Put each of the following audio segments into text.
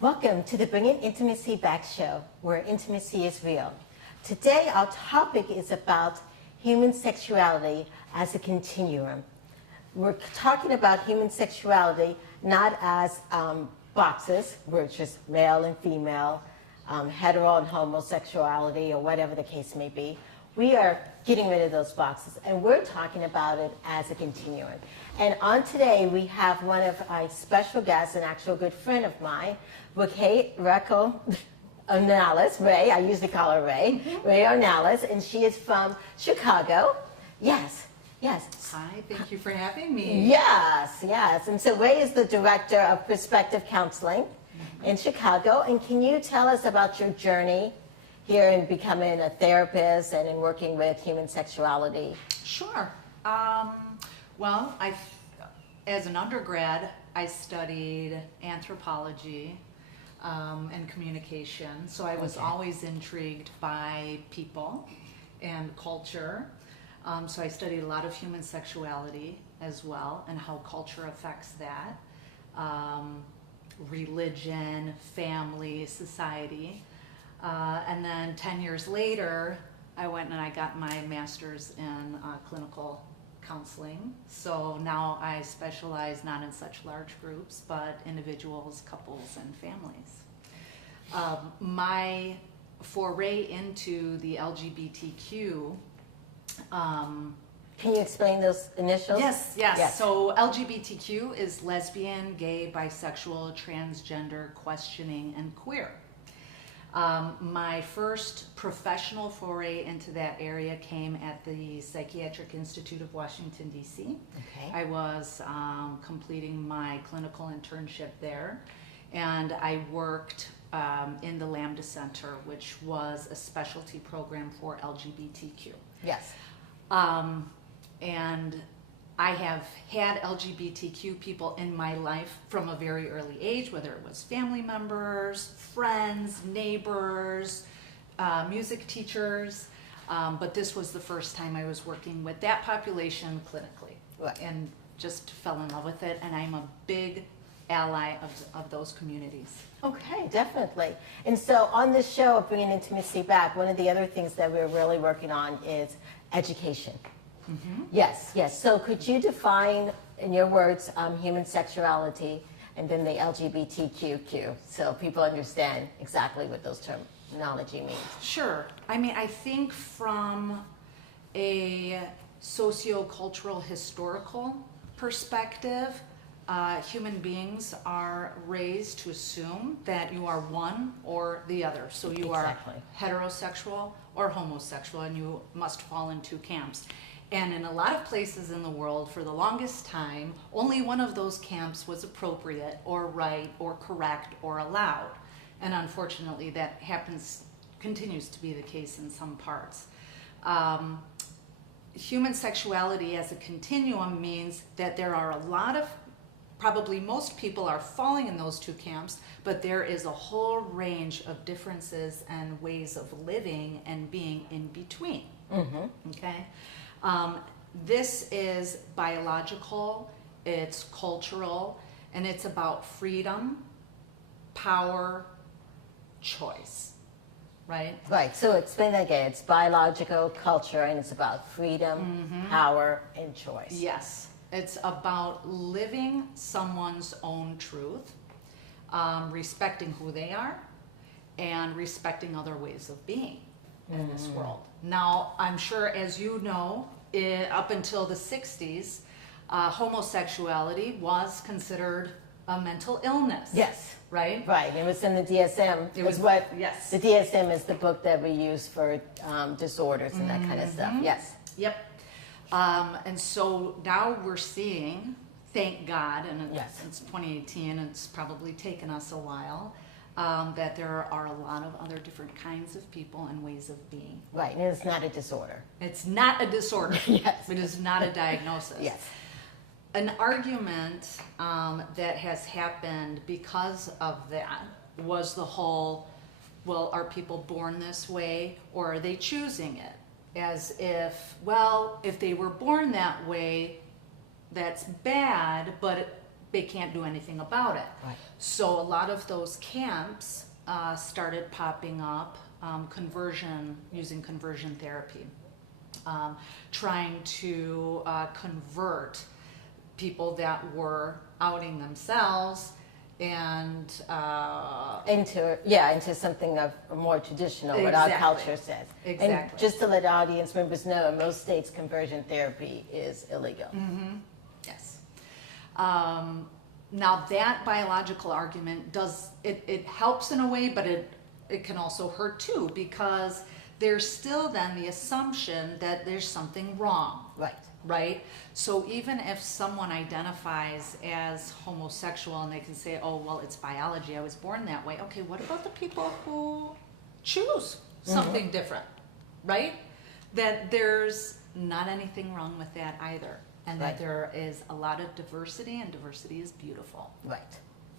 Welcome to the Bringing Intimacy Back show, where intimacy is real. Today, our topic is about human sexuality as a continuum. We're talking about human sexuality not as boxes, which is male and female, hetero and homosexuality, or whatever the case may be. We are getting rid of those boxes, and we're talking about it as a continuum. And on today, we have one of our special guests, an actual good friend of mine, Raquel Ornelas, Ray, I usually call her Ray, Ray Ornelas, and she is from Chicago. Yes. Hi, thank you for having me. Yes. And so Ray is the director of Perspective Counseling in Chicago. And can you tell us about your journey here in becoming a therapist and in working with human sexuality? Sure. Well, as an undergrad, I studied anthropology and communication. So I was always intrigued by people and culture. So I studied a lot of human sexuality as well and how culture affects that. Religion, family, society. And then 10 years later, I went and I got my master's in clinical counseling. So now I specialize not in such large groups, but individuals, couples, and families. My foray into the LGBTQ. Can you explain those initials? Yes. So LGBTQ is lesbian, gay, bisexual, transgender, questioning, and queer. My first professional foray into that area came at the Psychiatric Institute of Washington, D.C. Okay. I was completing my clinical internship there, and I worked in the Lambda Center, which was a specialty program for LGBTQ. Yes. And I have had LGBTQ people in my life from a very early age, whether it was family members, friends, neighbors, music teachers, but this was the first time I was working with that population clinically. Right. And just fell in love with it, and I'm a big ally of those communities. Okay, definitely. And so on this show of Bringing Intimacy Back, one of the other things that we're really working on is education. Mm-hmm. Yes. So could you define, in your words, human sexuality and then the LGBTQ, so people understand exactly what those terminology means? Sure. I think from a sociocultural historical perspective, human beings are raised to assume that you are one or the other. So you are heterosexual or homosexual, and you must fall in two camps. And in a lot of places in the world, for the longest time, only one of those camps was appropriate or right or correct or allowed. And unfortunately, that continues to be the case in some parts. Human sexuality as a continuum means that there are a lot of, probably most people are falling in those two camps, but there is a whole range of differences and ways of living and being in between. Mm-hmm. Okay? This is biological, it's cultural, and it's about freedom, power, choice, right? Right, so explain that again. It's biological, culture, and it's about freedom, power, and choice. Yes, it's about living someone's own truth, respecting who they are, and respecting other ways of being in this world. Now, I'm sure, as you know, up until the 60s, homosexuality was considered a mental illness. Yes. Right? Right. It was in the DSM. Yes. The DSM is the book that we use for disorders and that kind of stuff. Yes. Yep. And so now we're seeing, thank God, and it's 2018, and it's probably taken us a while, that there are a lot of other different kinds of people and ways of being. Right, and it's not a disorder. It's not a disorder. Yes. It is not a diagnosis. Yes. An argument that has happened because of that was the whole, well, are people born this way or are they choosing it? As if, well, if they were born that way, that's bad, but they can't do anything about it. Right. So a lot of those camps started popping up, using conversion therapy, trying to convert people that were outing themselves and into something of more traditional, what our culture says. Exactly. And just to let audience members know, in most states, conversion therapy is illegal. Mm-hmm. Yes. Now that biological argument it helps in a way, but it can also hurt too, because there's still then the assumption that there's something wrong. Right. Right? So even if someone identifies as homosexual and they can say, oh, well, it's biology, I was born that way. Okay, what about the people who choose something different? Right? That there's not anything wrong with that either. And that there is a lot of diversity, and diversity is beautiful. Right.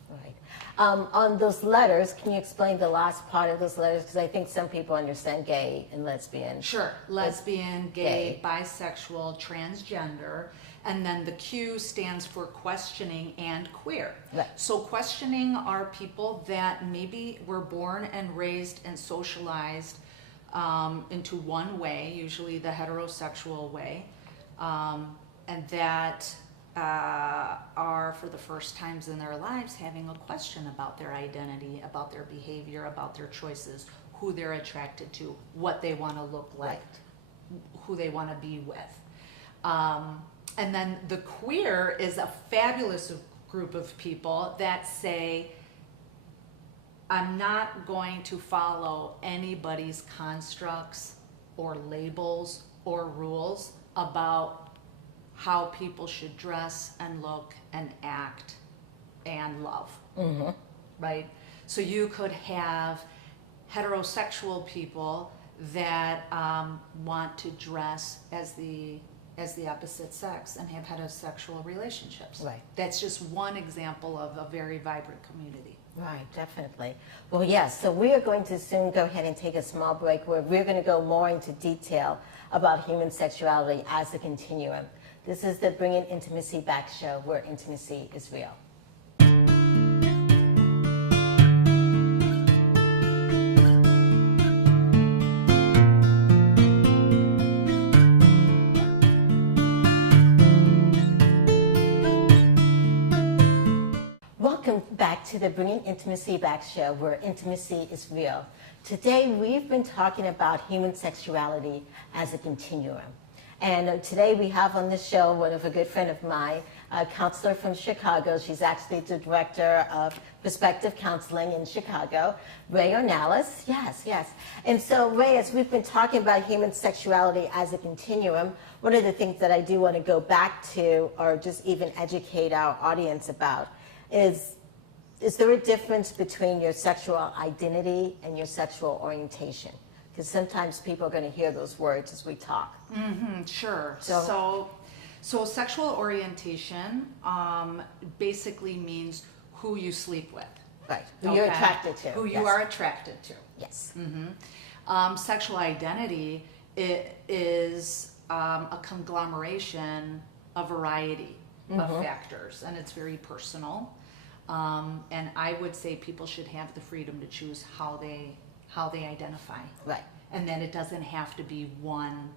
Right. On those letters, can you explain the last part of those letters? Because I think some people understand gay and lesbian. Sure. Lesbian, gay, bisexual, transgender. And then the Q stands for questioning and queer. Right. So questioning are people that maybe were born and raised and socialized into one way, usually the heterosexual way, and that are for the first times in their lives having a question about their identity, about their behavior, about their choices, who they're attracted to, what they want to look like, who they want to be with. And then the queer is a fabulous group of people that say, I'm not going to follow anybody's constructs or labels or rules about how people should dress and look and act and love, right? So you could have heterosexual people that want to dress as the opposite sex and have heterosexual relationships. Right. That's just one example of a very vibrant community. Right, definitely. Well, yes, so we are going to soon go ahead and take a small break where we're going to go more into detail about human sexuality as a continuum. This is the Bringing Intimacy Back show, where intimacy is real. Welcome back to the Bringing Intimacy Back show, where intimacy is real. Today, we've been talking about human sexuality as a continuum. And today we have on this show a good friend of mine, a counselor from Chicago. She's actually the director of Perspective Counseling in Chicago, Ray Ornelas. Yes, yes. And so, Ray, as we've been talking about human sexuality as a continuum, one of the things that I do want to go back to, or just even educate our audience about, is there a difference between your sexual identity and your sexual orientation? Because sometimes people are going to hear those words as we talk. Mm-hmm, sure. So sexual orientation basically means who you sleep with. Right. Who you're attracted to. Who you are attracted to. Yes. Mm-hmm. Sexual identity is a conglomeration, a variety of factors, and it's very personal. And I would say people should have the freedom to choose how they identify. Right. And then it doesn't have to be one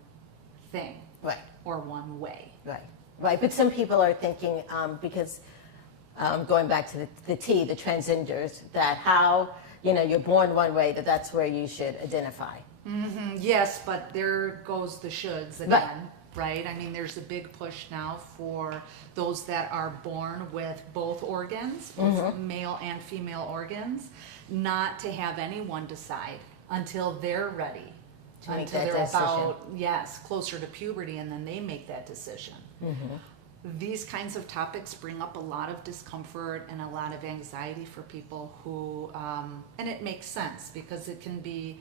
thing. Right. Or one way. Right. Right. But some people are thinking, because going back to the transgenders, that how, you're born one way, that's where you should identify. Mm-hmm. Yes, but there goes the shoulds again. Right? I mean, there's a big push now for those that are born with both organs, both male and female organs, not to have anyone decide until they're ready, until they're about, closer to puberty, and then they make that decision. These kinds of topics bring up a lot of discomfort and a lot of anxiety for people who, and it makes sense because it can be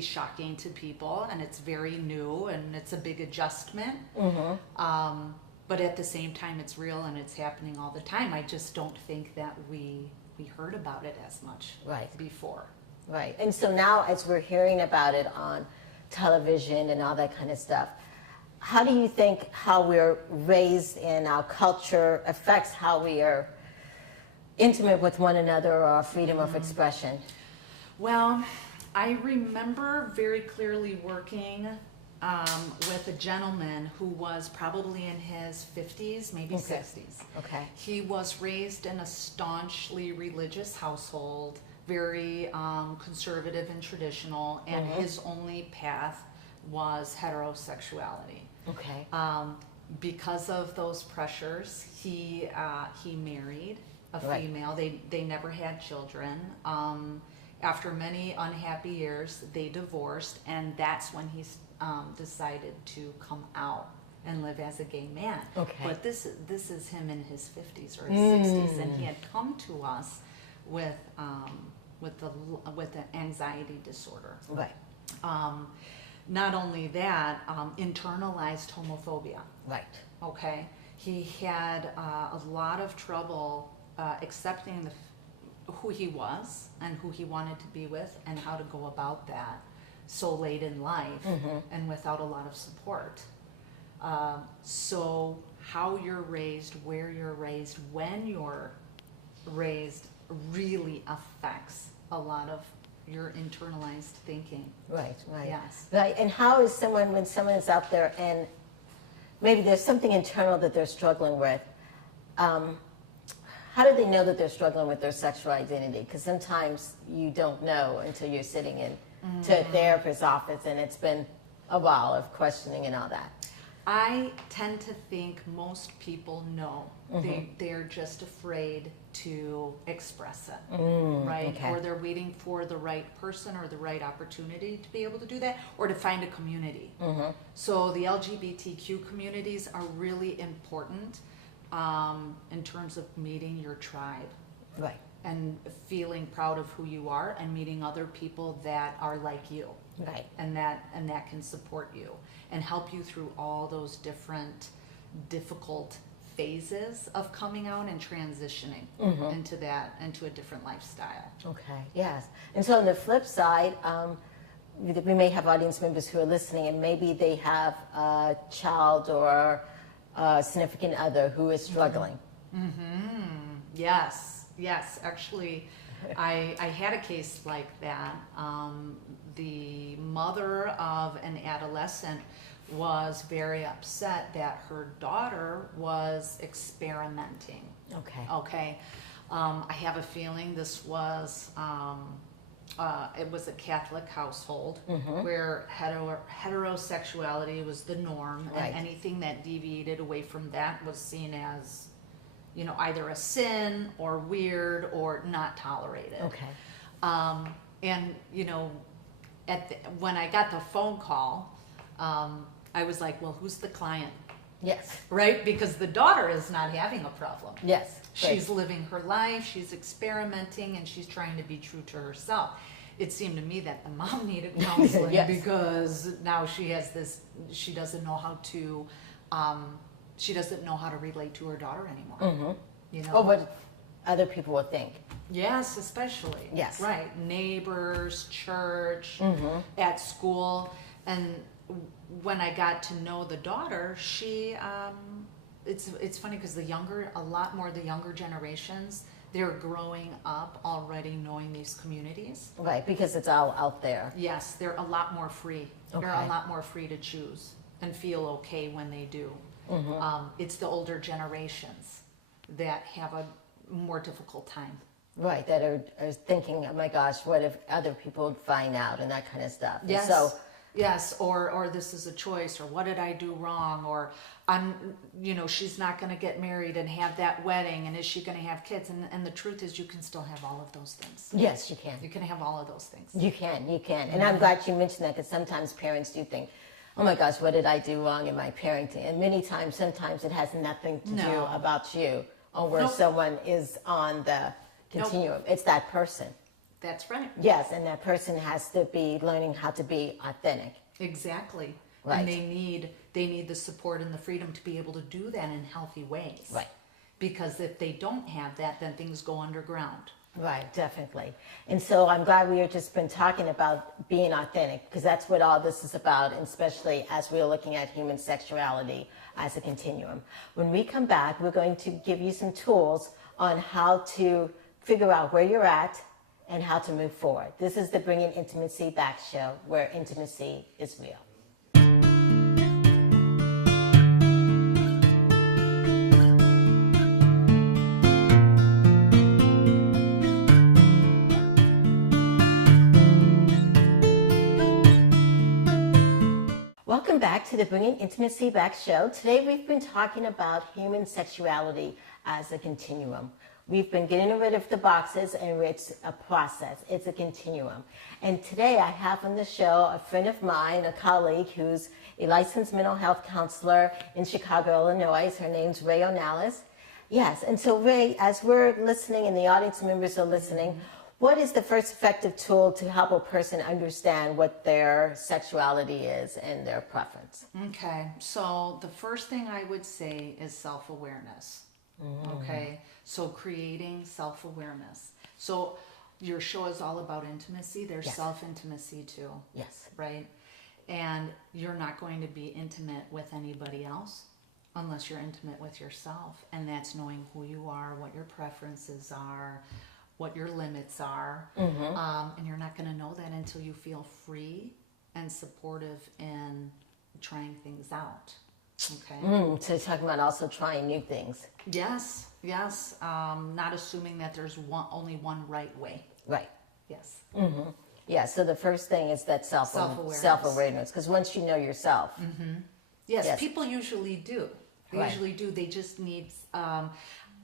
shocking to people, and it's very new, and it's a big adjustment. But at the same time, it's real and it's happening all the time. I just don't think that we heard about it as much before. Right. And so now, as we're hearing about it on television and all that kind of stuff, how do you think how we're raised in our culture affects how we are intimate with one another or our freedom of expression? Well, I remember very clearly working with a gentleman who was probably in his 50s, maybe Okay. 60s. Okay. He was raised in a staunchly religious household, very conservative and traditional, and his only path was heterosexuality. Okay. Because of those pressures, he married a Right. female. They never had children. After many unhappy years, they divorced, and that's when he decided to come out and live as a gay man. Okay. But this is him in his 50s or his 60s, and he had come to us with the anxiety disorder. Right. Not only that, internalized homophobia. Right. Okay, he had a lot of trouble accepting who he was and who he wanted to be with and how to go about that so late in life and without a lot of support. So how you're raised, where you're raised, when you're raised really affects a lot of your internalized thinking. Right. Right. Yes. Right. And how is someone, when someone is out there and maybe there's something internal that they're struggling with, how do they know that they're struggling with their sexual identity? Because sometimes you don't know until you're sitting in to a therapist's office and it's been a while of questioning and all that. I tend to think most people know. They're just afraid to express it, right? Okay. Or they're waiting for the right person or the right opportunity to be able to do that, or to find a community. So the LGBTQ communities are really important in terms of meeting your tribe. Right. And feeling proud of who you are and meeting other people that are like you. Right. And that can support you and help you through all those different difficult phases of coming out and transitioning into a different lifestyle. Okay. Yes. And so on the flip side, we may have audience members who are listening and maybe they have a child or a significant other who is struggling. Yes, actually, I had a case like that. The mother of an adolescent was very upset that her daughter was experimenting. Okay. I have a feeling this was, it was a Catholic household where heterosexuality was the norm, Right. and anything that deviated away from that was seen as, either a sin or weird or not tolerated. Okay. And when I got the phone call, I was like, well, who's the client? Yes. Right? Because the daughter is not having a problem. Yes. She's living her life, she's experimenting, and she's trying to be true to herself. It seemed to me that the mom needed counseling Yes. because now she has this, she doesn't know how to relate to her daughter anymore. Or what other people will think. Yes, especially. Yes. Right. Neighbors, church, at school. And when I got to know the daughter, she, it's funny because a lot more the younger generations, they're growing up already knowing these communities. Right, because it's all out there. Yes, they're a lot more free. They're Okay. a lot more free to choose and feel okay when they do. It's the older generations that have a more difficult time. Right, that are thinking, oh my gosh, what if other people find out and that kind of stuff. And Yes. so, Yes, or this is a choice, or what did I do wrong, or she's not going to get married and have that wedding, and is she going to have kids? And the truth is, you can still have all of those things. yes, you can. You can have all of those things. You can. And I'm glad you mentioned that because sometimes parents do think, oh my gosh, what did I do wrong in my parenting? And sometimes it has nothing to do No. about you or where Nope. someone is on the continuum. It's that person. That's right. Yes, and that person has to be learning how to be authentic. Exactly. Right. And they need the support and the freedom to be able to do that in healthy ways. Right. Because if they don't have that, then things go underground. Right, definitely. And so I'm glad we have just been talking about being authentic, because that's what all this is about, and especially as we're looking at human sexuality as a continuum. When we come back, we're going to give you some tools on how to figure out where you're at and how to move forward. This is the Bringing Intimacy Back show, where intimacy is real. Welcome back to the Bringing Intimacy Back show. Today we've been talking about human sexuality as a continuum. We've been getting rid of the boxes, and it's a process. It's a continuum. And today I have on the show a friend of mine, a colleague who's a licensed mental health counselor in Chicago, Illinois. Her name's Ray Ornelas. Yes, and so Ray, as we're listening and the audience members are listening, what is the first effective tool to help a person understand what their sexuality is and their preference? Okay, so the first thing I would say is self-awareness. Okay, so creating self-awareness. So your show is all about intimacy. There's Yes. self-intimacy too. Yes. Right? And you're not going to be intimate with anybody else unless you're intimate with yourself. And that's knowing who you are, what your preferences are, what your limits are. And you're not going to know that until you feel free and supportive in trying things out. Okay. So you're talking about also trying new things. Yes. Not assuming that there's only one right way. Right. Yes. Yeah, so the first thing is that self-awareness. Because once you know yourself. Yes, people usually do. They Right. usually do. They just need,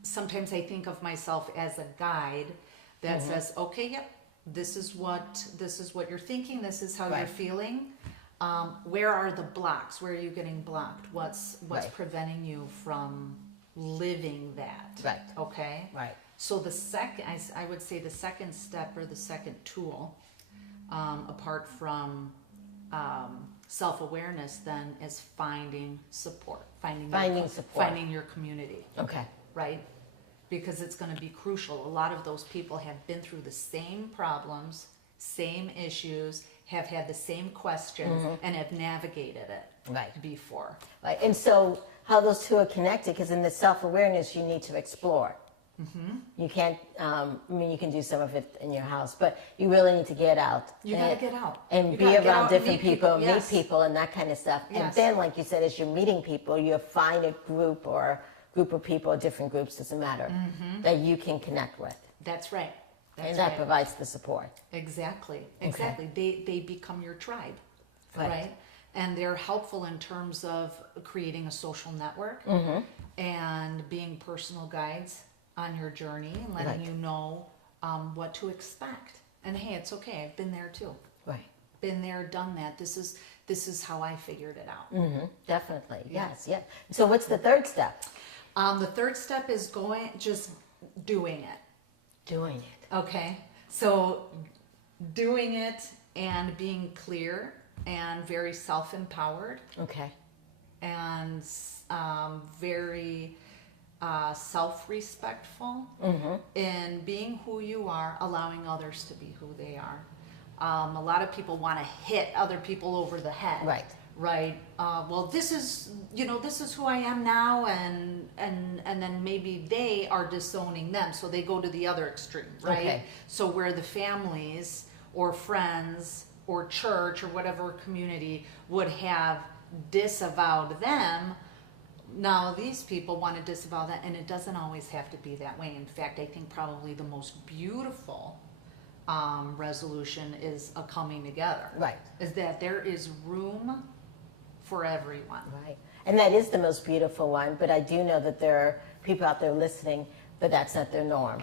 sometimes I think of myself as a guide that says, okay, yep, this is what you're thinking. This is how Right. you're feeling. Where are the blocks? Where are you getting blocked? What's Right. preventing you from living that? Right. Okay. Right. So I would say the second step or the second tool, apart from self-awareness, then is finding support, finding your community, Okay. right? Because it's going to be crucial. A lot of those people have been through the same problems, same issues, have had the same questions, and have navigated it Right. before. Right. And so how those two are connected, because in the self-awareness you need to explore. You can't, you can do some of it in your house, but you really need to get out. You got to get out. And You be gotta get around out and different meet people, yes. meet people and that kind of stuff. And Yes. then, like you said, as you're meeting people, you find a group of people, different groups, doesn't matter, that you can connect with. That's right. That's And that right. provides the support. Exactly. They become your tribe, Right. right? And they're helpful in terms of creating a social network and being personal guides on your journey and letting Right. you know what to expect. And hey, it's okay. I've been there too. Right. Been there, done that. This is how I figured it out. Definitely. Yeah. Yes. Yeah. So what's the third step? The third step is just doing it. Doing it. Okay, so doing it and being clear and very self-empowered Okay. and very self-respectful in being who you are, allowing others to be who they are. A lot of people want to hit other people over the head. Right. Right. Well, this is who I am now, and then maybe they are disowning them, so they go to the other extreme, right? Okay. So where the families or friends or church or whatever community would have disavowed them, now these people want to disavow that, and it doesn't always have to be that way. In fact, I think probably the most beautiful resolution is a coming together. Right. Is that there is room for everyone. Right. And that is the most beautiful one, but I do know that there are people out there listening, but that's not their norm.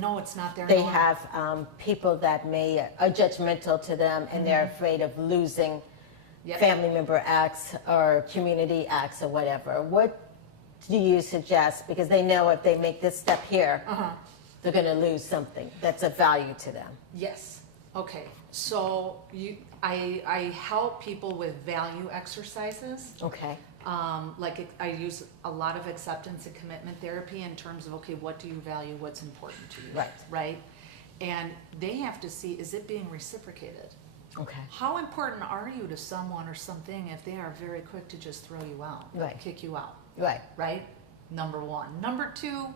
No, it's not their They norm. have people that are judgmental to them, and they're afraid of losing Yep. family member X or community X or whatever. What do you suggest? Because they know if they make this step here, they're going to lose something that's of value to them. Yes. Okay. So I help people with value exercises. Okay. I use a lot of acceptance and commitment therapy in terms of, okay, what do you value? What's important to you? Right. Right. And they have to see, is it being reciprocated? Okay. How important are you to someone or something if they are very quick to just throw you out, Right. kick you out, Right. right? Number one. Number two,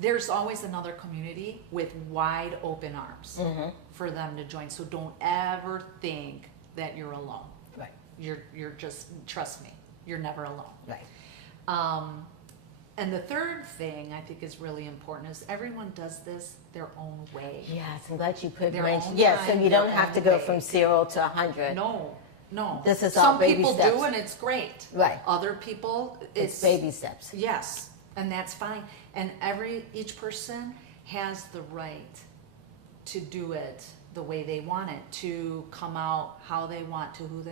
there's always another community with wide open arms for them to join. So don't ever think that you're alone. Right. You're just, trust me, you're never alone. Right. And the third thing I think is really important is everyone does this their own way. Yes, I'm glad you put Their mention. own Yes, so time, you don't their have to own go way. from 0 to 100. No. This is all Some baby people steps. do, and it's great. Right. Other people, It's baby steps. Yes, and that's fine. And each person has the right to do it the way they want it, to come out how they want, to whom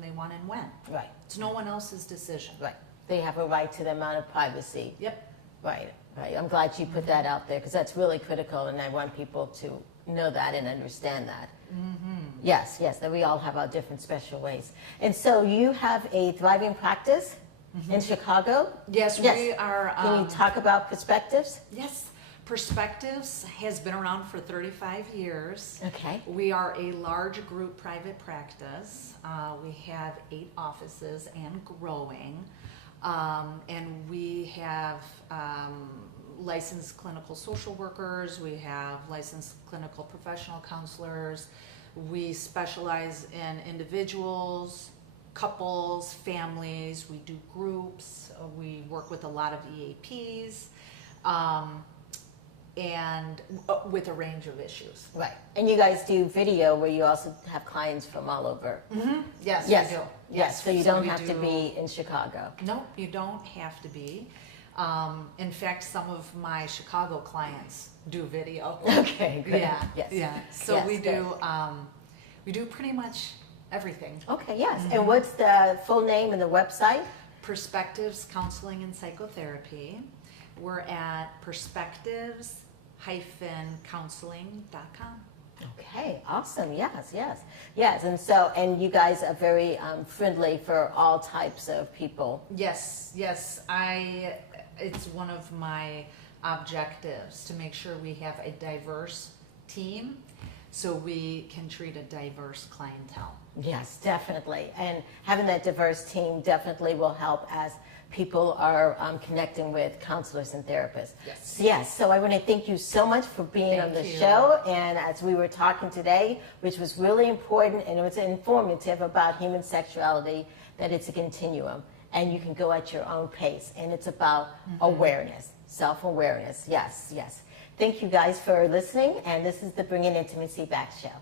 they want and when. Right. It's no one else's decision. Right. They have a right to the amount of privacy. Yep. Right. Right. I'm glad you put that out there because that's really critical, and I want people to know that and understand that. Yes, yes, that we all have our different special ways. And so you have a thriving practice in Chicago? Yes, we are. Can you talk about perspectives? Yes, Perspectives has been around for 35 years. Okay. We are a large group private practice. We have 8 offices and growing. And we have licensed clinical social workers. We have licensed clinical professional counselors. We specialize in individuals, couples, families. We do groups. We work with a lot of EAPs. And with a range of issues. Right. And you guys do video where you also have clients from all over. Yes, Yes. we do. Yes. So you don't we have to do- be in Chicago. No, you don't have to be. In fact, some of my Chicago clients do video. Okay, good. Yeah, Yes. yeah. So Yes, we do pretty much everything. Okay, yes. And what's the full name and the website? Perspectives Counseling and Psychotherapy. We're at perspectives-counseling.com. Okay, awesome. Yes, yes, yes. And so, and you guys are very friendly for all types of people. Yes, yes. It's one of my objectives to make sure we have a diverse team so we can treat a diverse clientele. Yes, definitely. And having that diverse team definitely will help as people are connecting with counselors and therapists. Yes. Yes. So I want to thank you so much for being on the Thank you. show. And as we were talking today, which was really important and it was informative about human sexuality, that it's a continuum and you can go at your own pace. And it's about awareness, self-awareness. Yes, yes. Thank you guys for listening. And this is the Bringing Intimacy Back show.